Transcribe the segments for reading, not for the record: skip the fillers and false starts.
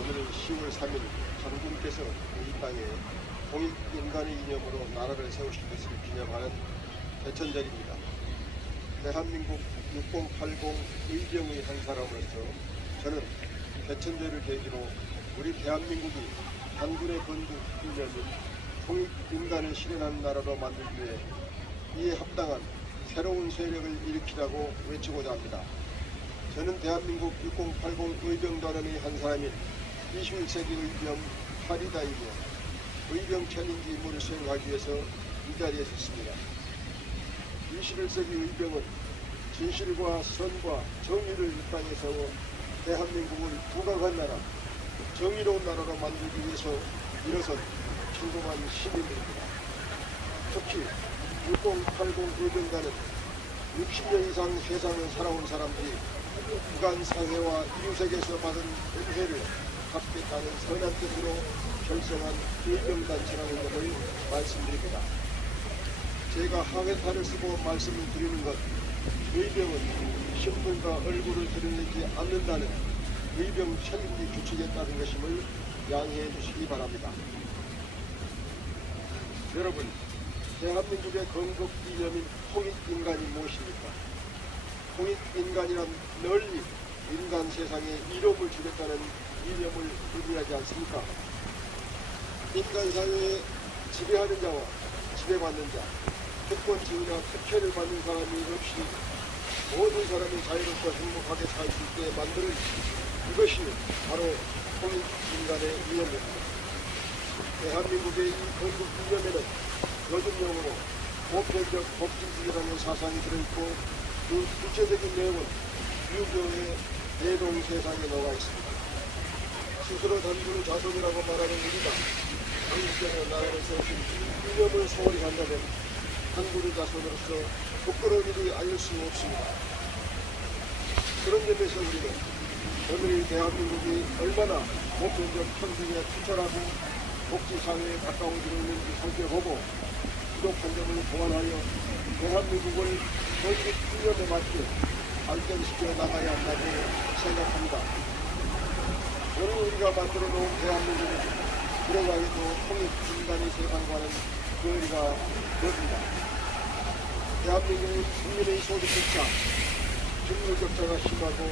오늘은 10월 3일 장군께서 이 땅에 공익인간의 이념으로 나라를 세우신 것을 기념하는 대천절입니다. 대한민국 6080 의병의 한 사람으로서 저는 대천절을 계기로 우리 대한민국이 단군의 건국 이념인 공익인간을 실현한 나라로 만들기 위해 이에 합당한 새로운 세력을 일으키라고 외치고자 합니다. 저는 대한민국 6080 의병단원의 한 사람인 21세기 의병 파리다이며 의병 챌린지 임무를 수행하기 위해서 이 자리에 섰습니다. 21세기 의병은 진실과 선과 정의를 이 땅에 세워 대한민국을 부강한 나라, 정의로운 나라로 만들기 위해서 일어선 충성한 시민들입니다. 특히 6080 의병단은 60년 이상 세상을 살아온 사람들이 국안 사회와 이웃에게서 받은 은혜를 갚겠다는 선한 뜻으로 결성한 의병단체라는 것을 말씀드립니다. 제가 하회판을 쓰고 말씀을 드리는 것, 의병은 신분과 얼굴을 드러내지 않는다는 의병 챌린지 규칙에 따른 것임을 양해해 주시기 바랍니다. 여러분, 대한민국의 건국 이념인 통일인간이 무엇입니까? 통일인간이란 널리 인간 세상에 이름을 주겠다는 이념을 의미하지 않습니까? 인간 사회에 지배하는 자와 지배받는 자, 특권지위나 특혜를 받는 사람이 없이 모든 사람이 자유롭고 행복하게 살 수 있게 만드는 이것이 바로 통일인간의 이념입니다. 대한민국의 이 건국 이념에는 요즘용어로 보편적 법치주의라는 사상이 들어있고 그 구체적인 내용은 유교의 대동세상에 나와 있습니다. 스스로 단군 자손이라고 말하는 우리가 한국에서 나라를 세우신 이념을 소홀히 한다면 단군의 자손으로서 부끄러운 일이 아닐 수 없습니다. 그런 점에서 우리는 오늘 대한민국이 얼마나 보편적 평등에 투철하고 복지사회에 가까워지고 있는지 살펴보고 부족한 점을 보완하여 대한민국을 건국 이념에 맞게 발전시켜 나가야 한다고 생각합니다. 오늘 우리가 만들어 놓은 대한민국은 들어가기도 통일인간의 세상과는 거리가 멀습니다. 대한민국은 국민의 소득격차, 직무격차가 심하고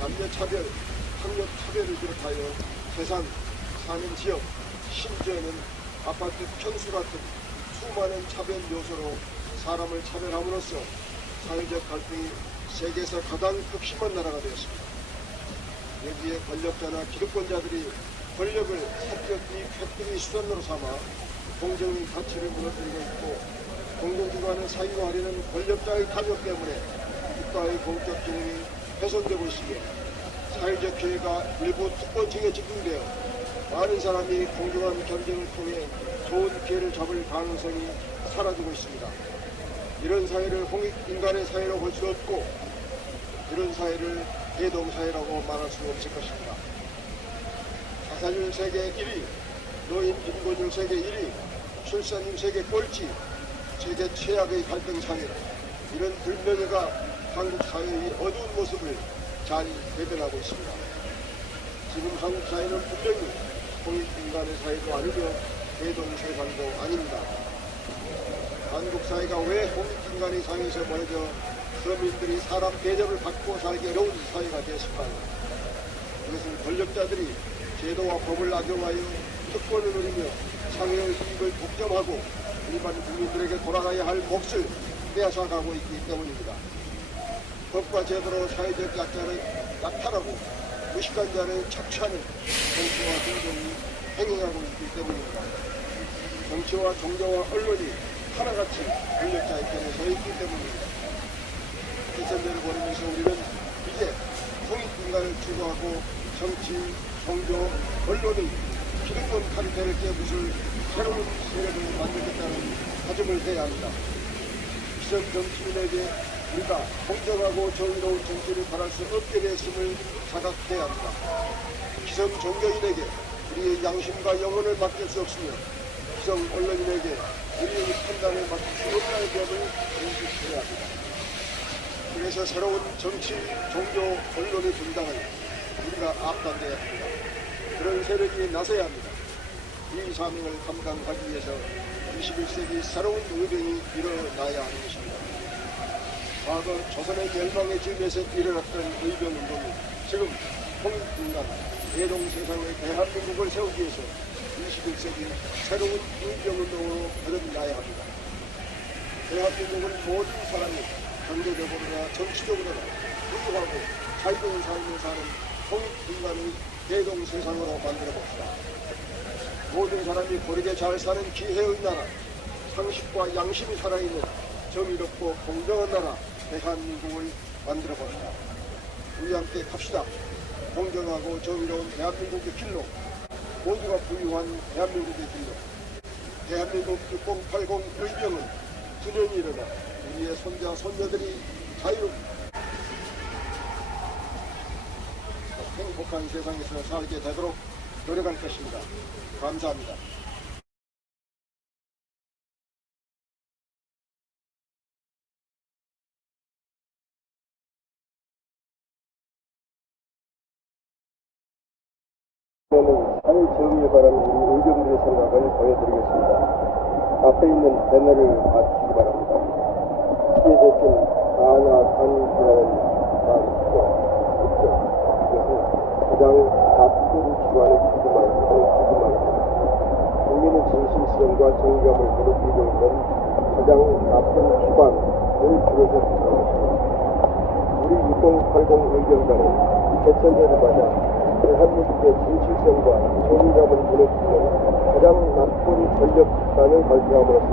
남녀차별, 학력차별을 비롯하여 세상, 사는 지역, 심지어는 아파트 편수 같은 수많은 차별 요소로 사람을 차별함으로써 사회적 갈등이 세계에서 가장 극심한 나라가 되었습니다. 여기에 권력자나 기득권자들이 권력을 사적 이익 획득의 수단으로 삼아 공정의 가치를 무너뜨리고 있고 공공기관을 사유화하려는 권력자의 탐욕 때문에 국가의 공적 기능이 훼손되고 있으며 사회적 기회가 일부 특권층에 집중되어 많은 사람이 공정한 경쟁을 통해 좋은 기회를 잡을 가능성이 사라지고 있습니다. 이런 사회를 홍익인간의 사회로 볼 수 없고 이런 사회를 대동사회라고 말할 수 없을 것입니다. 자살률 세계 1위, 노인 빈곤율 세계 1위, 출산율 세계 꼴찌, 세계 최악의 갈등 사회, 이런 불명예가 한국 사회의 어두운 모습을 잘 대변하고 있습니다. 지금 한국 사회는 분명히 통일인간의 사회도 아니며 대동세상도 아닙니다. 한국 사회가 왜 통일인간의 상에서 멀어져 서민들이 사람 대접을 받고 살기 어려운 사회가 되었을까요? 이것은 권력자들이 제도와 법을 악용하여 특권을 누리며 상해의 이익을 독점하고 일반 국민들에게 돌아가야 할 몫을 빼앗아가고 있기 때문입니다. 법과 제도로 사회적 약자를 약탈하고 무식한 자를 착취하는 정치와 종교이 행행하고 있기 때문입니다. 정치와 종교와 언론이 하나같이 권력자의 편에 서 있기 때문입니다. 대선제를 벌이면서 우리는 이제 통일인간을 추구하고 정치, 종교, 언론의 기득권 카르텔을 깨부술 새로운 세력을 만들겠다는 다짐을 해야 합니다. 기성 정치인에게 우리가 공정하고 정의로운 정치를 바랄 수 없게 됐음을 자각해야 합니다. 기성 종교인에게 우리의 양심과 영혼을 맡길 수 없으며 기성 언론인에게 우리의 판단을 맡길 수 없다는 점을 인식해야 합니다. 그래서 새로운 정치, 종교, 언론의 분당을 우리가 앞당겨야 합니다. 그런 세력이 나서야 합니다. 이 사명을 감당하기 위해서 21세기 새로운 의병이 일어나야 하는 것입니다. 과거 조선의 멸망의 즈음에서 일어났던 의병운동이 지금 통일인간 대동세상의 대한민국을 세우기 위해서 21세기 새로운 의병운동으로 거듭나야 합니다. 대한민국은 모든 사람이 경제적으로나 정치적으로나 부유하고 자유로운 삶을 사는 통일인간의 대동세상으로 만들어 봅시다. 모든 사람이 고르게 잘 사는 기회의 나라, 상식과 양심이 살아있는 정의롭고 공정한 나라 대한민국을 만들어 봅시다. 우리 함께 갑시다. 공정하고 정의로운 대한민국의 길로, 모두가 부유한 대한민국의 길로. 대한민국 6080 의병은 분연히 일어나 우리의 손자 손녀들이 행복한 세상에서 살게 되도록 노력할 것입니다. 감사합니다. 저는 사회 정의에 관한 우리 의견들의 생각을 보여드리겠습니다. 앞에 있는 배너를 봐주시기 바랍니다. 이게 적힌 하나단이라는 말이 있죠. 이것은 가장 나쁜 기관의 죽음입니다. 국민의 진실성과 정의감을 괴롭히고 있는 가장 나쁜 기관을 줄여서 비판했습니다. 우리 6080 의견단은 개천절을 맞아 대한민국의 진실성과 정의감을 무너뜨리는 가장 나쁜 권력 집단을 발표함으로써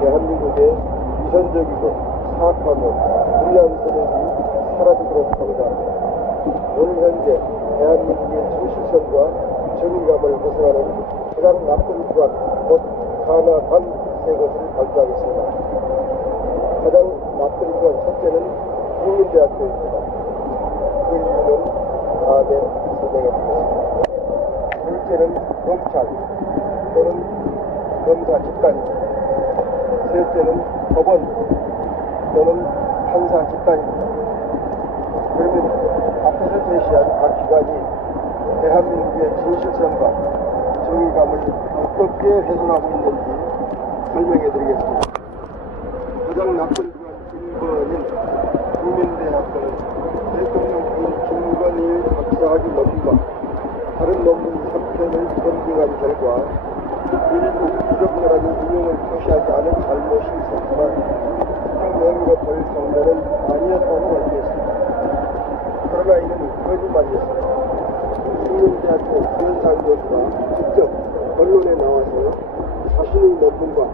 대한민국의 위선적이고 사악하고 불의한 세력이 사라지도록 하고자 합니다. 오늘 현재 대한민국의 진실성과 정의감을 벗어나는 가장 나쁜 기관, 곧 하나단 세 것을 발표하겠습니다. 가장 나쁜 기관 첫째는 국민대학교입니다. 그 이유는 다음에 설명해드리겠습니다. 둘째는 검찰 또는 검사 집단입니다. 셋째는 법원 또는 판사 집단입니다. 그러면 앞에서 제시한 각 기관이 대한민국의 진실성과 정의감을 어떻게 훼손하고 있는지 설명해드리겠습니다. 가장 나쁜 기관 1번인 국민대학교는 대통령 부인 김건희의 박사학위 논문과 다른 논문 3편을 검증한 결과 일부 부적절하게 인용을 표시하지 않은 잘못이 있었지만 그 내용으로 볼 정도는 아니었다고 밝혔습니다. 그러나 이는 거짓말이었습니다. 국민대학교 구현상 교수가 직접 언론에 나와서 자신의 논문과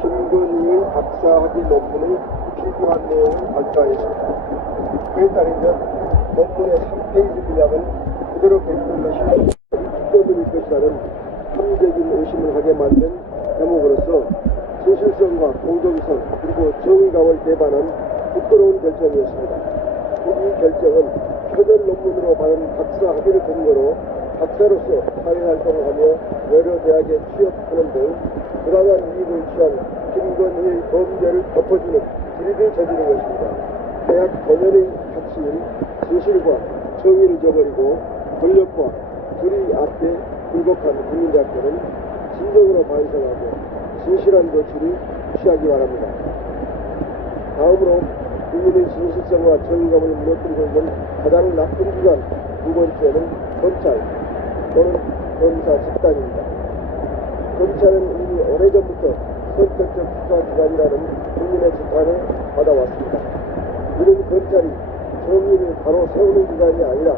김건희의 박사학위 논문의 비교한 내용을 발표하였습니다. 그에 따르면 논문의 3페이지 분량은 그대로 베푼 것이 기점일 것이라는 합리적인 의심을 하게 만든 대목으로서 진실성과 공정성 그리고 정의감을 배반한 부끄러운 결정이었습니다. 이 결정은 표절 논문으로 받은 박사 학위를 근거로 박사로서 사회활동을 하며 여러 대학에 취업하는 등 부당한 이익을 취한 김건희의 범죄를 덮어주는 비리를 저지른 것입니다. 대학 본연의 가치인 진실과 정의를 저버리고 권력과 불의 앞에 굴복한 국민대학교는 진정으로 반성하고 진실한 조치를 취하기 바랍니다. 다음으로 국민의 진실성과 정의감을 무너뜨리고 있는 가장 나쁜 기관 두 번째는 검찰 또는 검사 집단입니다. 검찰은 이미 오래전부터 선택적 수사기관이라는 국민의 지탄을 받아왔습니다. 이는 검찰이 정의를 바로 세우는 기관이 아니라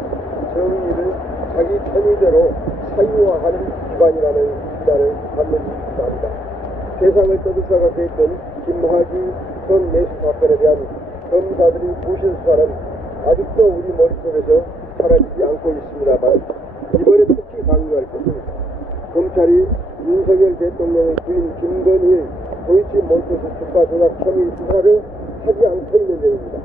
정의를 자기 편의대로 사유화하는 기관이라는 비난을 받는 것입니다. 세상을 떠들썩하게 했던 김학의 손매수 사건에 대한 검사들의 부실 수사는 아직도 우리 머릿속에서 사라지지 않고 있습니다만 이번에 특히 강조할 것은 검찰이 윤석열 대통령의 부인 김건희의 도이치모터스 주가 조작 혐의 수사를 하지 않고 있는 점입니다.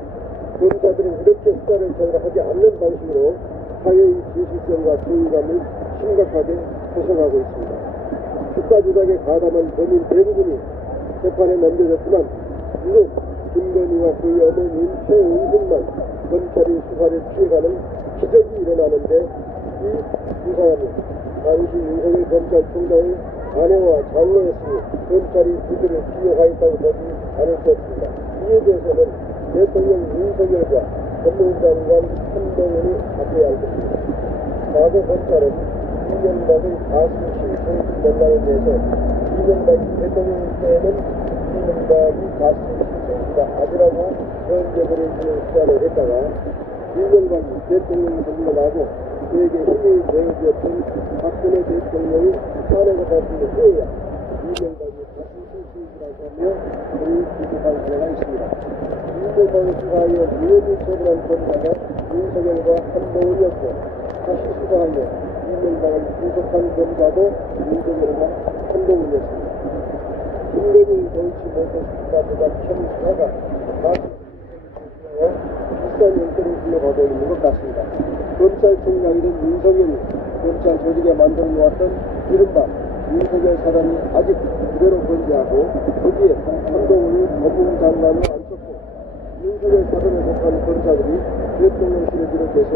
검사들은 이렇게 수사를 제대로 하지 않는 방식으로 사회의 진실성과 정의감을 심각하게 훼손하고 있습니다. 주가 조작에 가담한 범인 대부분이 재판에 넘겨졌지만 유독 김건희와 그의 어머니인 최은순만 검찰이 수사를 피해가는 기적이 일어나는데 유사하며 당시 윤석열 검찰총장의 아내와 장녀였으니 검찰이 그들을 기용하였다고 보지 않을 수 없습니다. 이에 대해서는 대통령 윤석열과 법무장관 한동훈이 답해야 할 것입니다. 과거 검찰은 이명박의 가수 실종 논란에 대해서 이명박이 대통령 때에는 이명박이 가수 실종이다 아니라고 변제를 해주는 수단을 했다가 이명박이 대통령에서 물러나고 그에게 힘이 되어주었던 박근혜 대통령이 탄핵을 받은 후에야 이명박이 가수 실종이라고 하며 그를 기소한 사례가 있습니다. 이명박을 수사하여 무혐의 처분한 검사가 윤석열과 한동훈이었고 다시 수사하여 이명박을 구속한 검사도 윤석열과 한동훈이었습니다. 김건희 정치 모터 수사보다 현 수사가 비싼 용돈을 굴러가고 있는 것 같습니다. 검찰총장이던 윤석열이 검찰 조직에 만들어 놓았던 이른바 윤석열 사단이 아직 그대로 건재하고 거기에 한동훈이 법무부 장관을 앉혔고 윤석열 사단에 속한 검사들이 대통령실을 비롯해서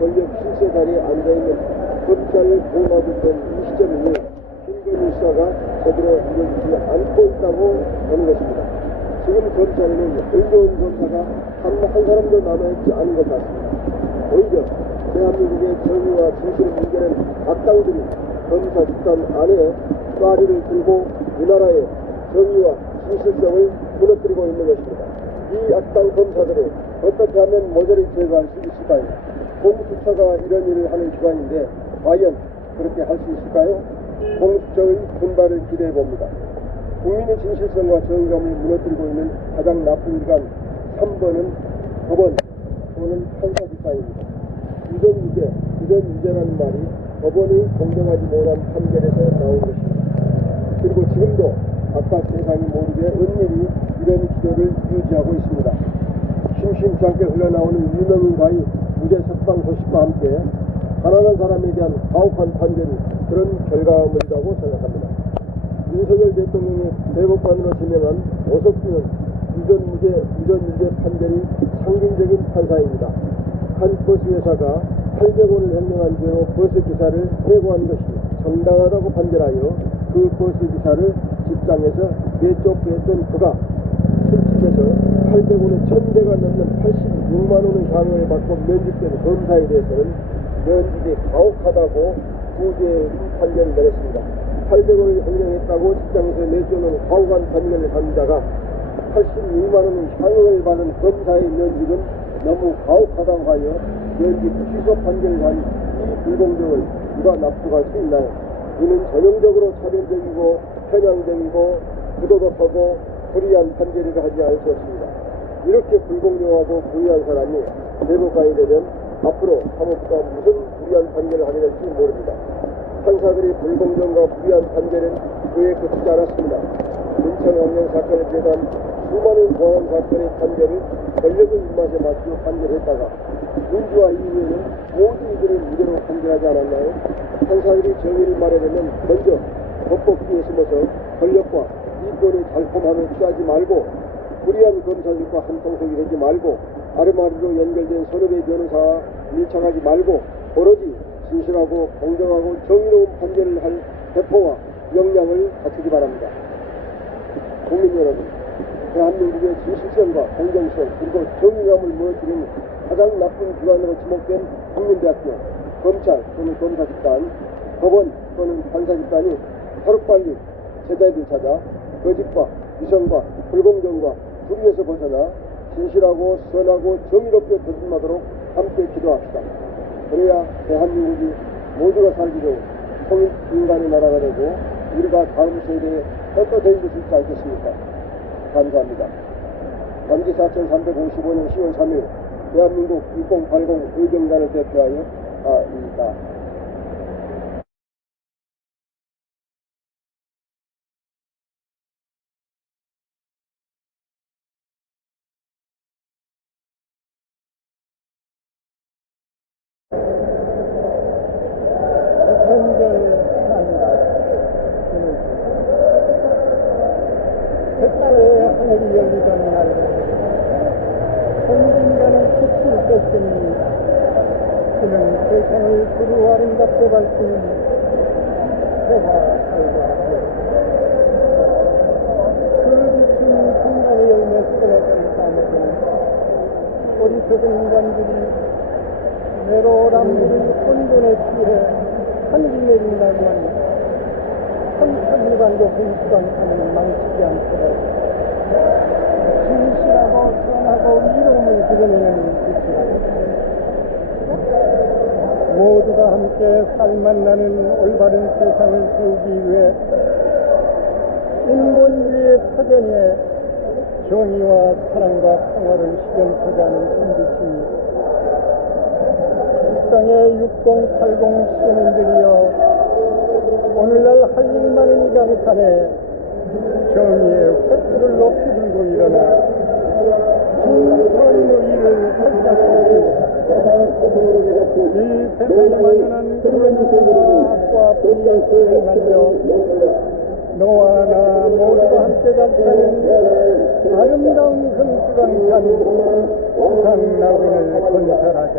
권력 실세 자리에 앉아있는 검찰 공화국된 이 시점이니 김건희 수사가 제대로 이루어지지 않고 있다고 보는 것입니다. 지금 검찰에는 의로운 검사가 한 사람도 남아있지 않은 것 같습니다. 오히려 대한민국의 정의와 진실을 뭉개는 악당들이 검사 집단 안에 까리를 들고 우리나라의 정의와 진실성을 무너뜨리고 있는 것입니다. 이 악당 검사들을 어떻게 하면 모조리 제거할 수 있을까요? 공수처가 이런 일을 하는 기관인데 과연 그렇게 할 수 있을까요? 공수처의 분발을 기대해 봅니다. 국민의 진실성과 정의감을 무너뜨리고 있는 가장 나쁜 기관 3번은 법원 또는 판사 집단입니다. 유전유죄라는 말이 법원이 공정하지 못한 판결에서 나온 것입니다. 그리고 지금도 바깥 세상이 모르게 은밀히 이런 기조를 유지하고 있습니다. 심심치 않게 흘러나오는 유명인과의 무죄 석방 소식과 함께 가난한 사람에 대한 가혹한 판결이 그런 결과물이라고 생각합니다. 윤석열 대통령의 대법관으로 지명한 오석준은 유전유죄 판결이 상징적인 판사입니다. 한 버스 회사가 800원을 횡령한 죄로 버스 기사를 해고한 것이 정당하다고 판결하여 그 버스 기사를 직장에서 내쫓게 했던 그가 술집에서 800원의 1000배가 넘는 86만 원의 향응을 받고 면직된 검사에 대해서는 면직이 가혹하다고 무죄의 판결을 내렸습니다. 800원을 횡령했다고 직장에서 내쫓는 가혹한 판결을 한 자가 86만 원의 향응을 받은 검사의 면직은 너무 가혹하다고 하여 면직 취소 판결을 한 이 불공정을 누가 납득할 수 있나요? 이는 전형적으로 차별적이고 편향적이고 부도덕하고 불의한 판결이라 하지 않을 수 없습니다. 이렇게 불공정하고 불의한 사람이 대법관이 되면 앞으로 사법부가 무슨 불의한 판결을 하게 될지 모릅니다. 판사들이 불공정과 불의한 판결은 그에 그치지 않았습니다. 문창학년 사건을 비롯한 수많은 공안 사건의 판결을 권력의 입맛에 맞추어 판결했다가 민주화 이후에는 모두 이들을 무죄로 판결하지 않았나요? 판사들이 정의를 말하려면 먼저 법법 뒤에 숨어서 권력과 이권의 달콤함에 취하지 말고 불의한 검사들과 한통속이 되지 말고 아르마리로 연결된 선후배 변호사와 밀착하지 말고 오로지 진실하고 공정하고 정의로운 판결을 할 대포와 역량을 갖추기 바랍니다. 국민 여러분, 대한민국의 진실성과 공정성 그리고 정의감을 무너뜨리는 가장 나쁜 기관으로 지목된 국민대학교, 검찰 또는 검사 집단, 법원 또는 판사 집단이 하루빨리 제자리를 찾아 거짓과 위선과 불공정과 불의에서 벗어나 진실하고 선하고 정의롭게 거듭나도록 함께 기도합시다. 그래야 대한민국이 모두가 살기 좋은 통일 인간의 나라가 되고 우리가 다음 세대에 떳떳해질 수 있지 않겠습니까? 감사합니다. 단지 4355년 10월 3일 대한민국 6080 의정단을 대표하여 아입니다. 백달에 하늘이 열리던 날 언젠가는 끝일 것입니다. 그는 세상을 두루 아름답게 밝히는 해와 달과 그 비친 순간의 열매 서러들 담아주는 어리석은 인간들이 내로란 물을 혼돈에 취해 하늘이 내린 날만 천천일반도 분수강산을 망치지 않도록 진실하고 선하고 이로움을 드러내는 빛이라 모두가 함께 살맛나는 올바른 세상을 세우기 위해 인본주의의 터전에 정의와 사랑과 평화를 실현하고자 하는 참비심이 이 땅의 6080 시민들이여 오늘날 할 일 많은 이 강산에 정의의 횃불을 높이 들고 일어나 진선의를 활짝하고 이 세상에 만연한 그런 악과 불의의 씨를 만져 너와 나 모두가 함께 잘 사는 아름다운 금수강산 수상나군을 건설하자.